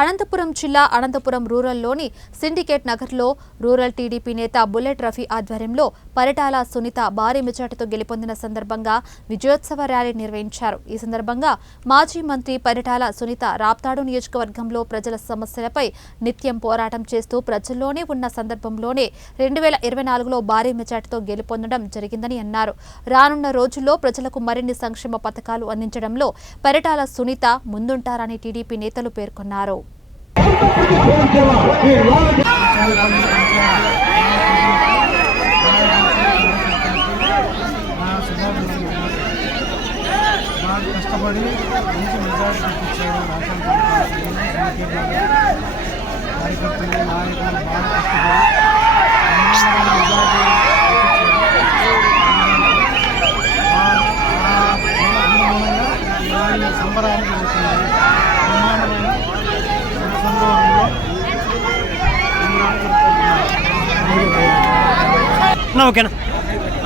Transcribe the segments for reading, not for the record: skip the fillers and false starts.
అనంతపురం జిల్లా అనంతపురం రూరల్లోని సిండికేట్ నగర్లో rural TDP నేత బుల్లెట్ రఫీ ఆధ్వర్యంలో పరిటాల సునీత భారీ మెజార్టీతో గెలుపొందిన సందర్భంగా విజయోత్సవ ర్యాలీ నిర్వహించారు. ఈ సందర్భంగా మాజీ మంత్రి పరిటాల సునీత రాప్తాడు నియోజకవర్గంలో ప్రజల సమస్యలపై నిత్యం పోరాటం చేస్తూ ప్రజల్లోనే ఉన్న సందర్భంలోనే 2024లో భారీ మెజార్టీతో గెలుపొందడం జరిగిందని అన్నారు. రానున్న రోజుల్లో ప్రజలకు మరిన్ని సంక్షేమ పథకాలు అందించడంలో పరిటాల సునీత ముందుంటారని టీడీపీ నేతలు పేర్కొన్నారు. కష్టపడి మంచి మెజార్టీ ఇచ్చారు. కార్యకర్తలు నాయకులు బాగా కష్టపడి సంబరాలు జరుగుతున్నాయి.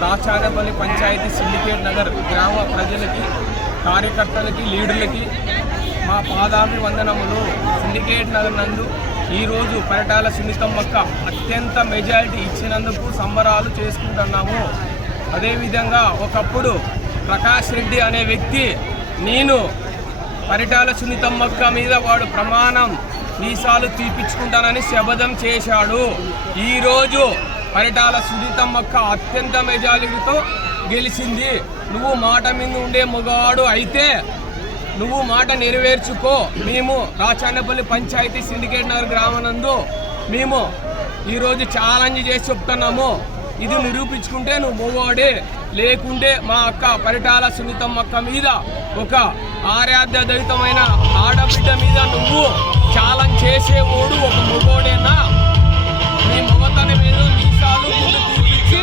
రాచానపల్లి పంచాయతీ సిండికేట్ నగర్ గ్రామ ప్రజలకి, కార్యకర్తలకి, లీడర్లకి మా పాదాభి వందనములు. సిండికేట్ నగర్ నందు ఈరోజు పరిటాల సునీతమ్మక్క అత్యంత మెజారిటీ ఇచ్చినందుకు సంబరాలు చేసుకుంటున్నాము. అదేవిధంగా ఒకప్పుడు ప్రకాష్ రెడ్డి అనే వ్యక్తి నేను పరిటాల సునీతమ్మక్క మీద వాడు ప్రమాణం మీసాలు తీపించుకుంటానని శపథం చేశాడు. ఈరోజు పరిటాల సునీతమ్మక్క అత్యంత మెజారిటీతో గెలిచింది. నువ్వు మాట మీద ఉండే మగాడు అయితే నువ్వు మాట నెరవేర్చుకో. మేము రాచానపల్లి పంచాయతీ సిండికేట్ నగర్ గ్రామనందు మేము ఈరోజు ఛాలెంజ్ చేసి చెప్తున్నాము. ఇది నిరూపించుకుంటే నువ్వు మగవాడే, లేకుంటే మా అక్క పరిటాల సునీతమ్మక్క మీద ఒక ఆరాధ్య దళితమైన ఆడబిడ్డ మీద నువ్వు ఛాలెంజ్ చేసేవాడు ఒక మగవాడేనా? నీ మగతన మీద మీసాలు ముందు తీపిచ్చి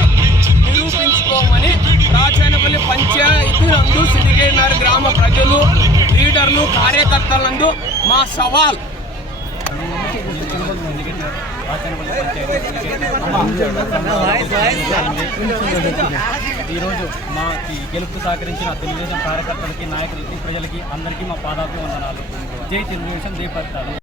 నిరూపించుకోమని రాచానపల్లి పంచాయతీ నందు సిండికేట్ నగర్ గ్రామ ప్రజలు, లీడర్లు, కార్యకర్తలందు మా సవాల్. ఈరోజు మా గెలుపు సహకరించిన తెలుగుదేశం కార్యకర్తలకి, నాయకులకి, ప్రజలకి అందరికీ మా పాదాభి వందనాలు. జై తెలుగుదేశం, జై పరిటాల.